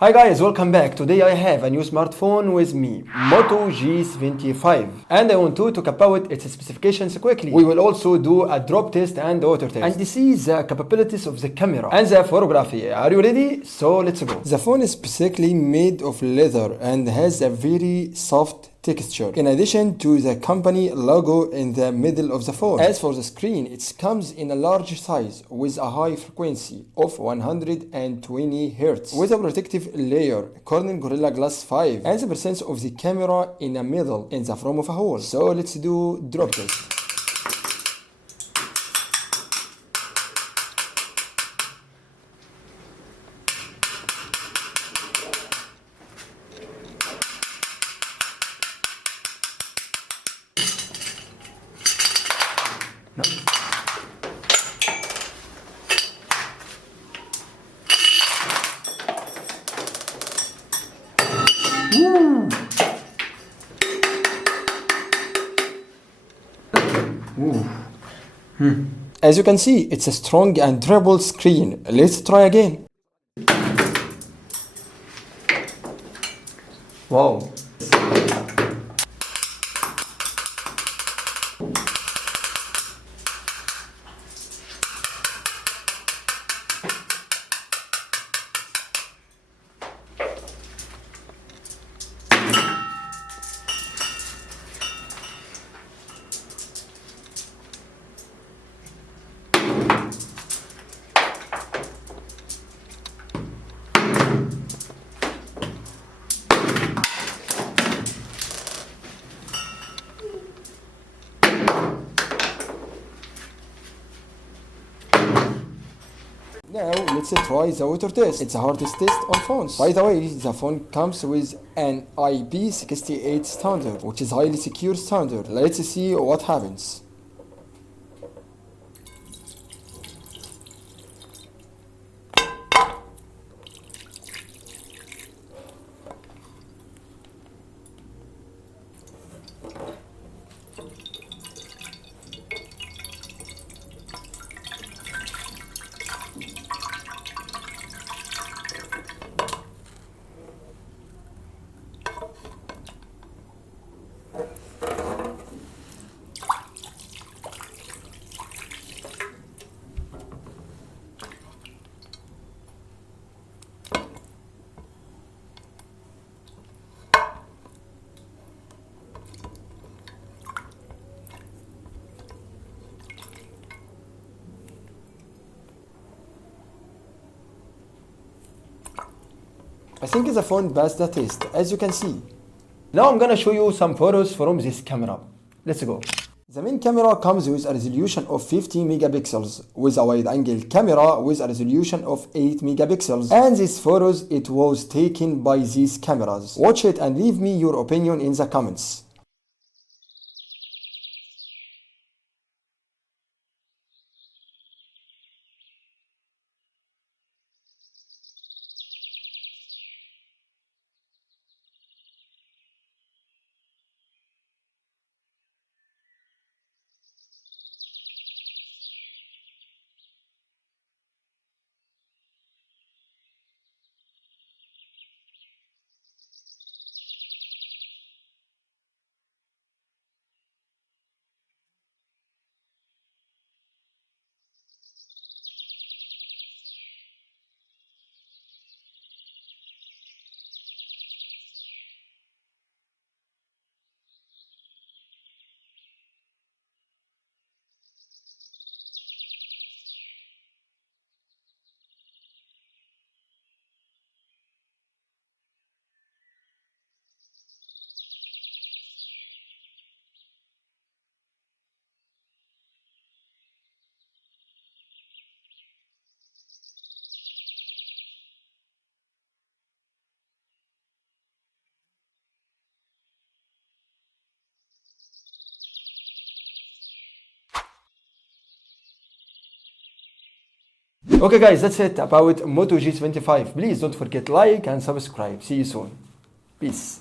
Hi guys, welcome back. Today I have a new smartphone with me, Moto G75, and I want to talk about its specifications quickly. We will also do a drop test and water test, and see the capabilities of the camera and the photography. Are you ready? So let's go. The phone is basically made of leather and has a very soft texture, in addition to the company logo in the middle of the phone. As for the screen, it comes in a large size with a high frequency of 120 Hz with a protective layer, Corning Gorilla Glass 5, and the presence of the camera in the middle in the form of a hole. So let's do drop test. No. Woo. Ooh. As you can see, it's a strong and durable screen. Let's try again. Wow. Now let's try the water test. It's the hardest test on phones. By the way, the phone comes with an IP68 standard, which is highly secure standard. Let's see what happens. I think the phone passed the test, as you can see. Now I'm gonna show you some photos from this camera. Let's go. The main camera comes with a resolution of 50 megapixels, with a wide-angle camera with a resolution of 8 megapixels. And these photos, it was taken by these cameras. Watch it and leave me your opinion in the comments. Okay guys, that's it about Moto G75. Please don't forget like and subscribe. See you soon. Peace.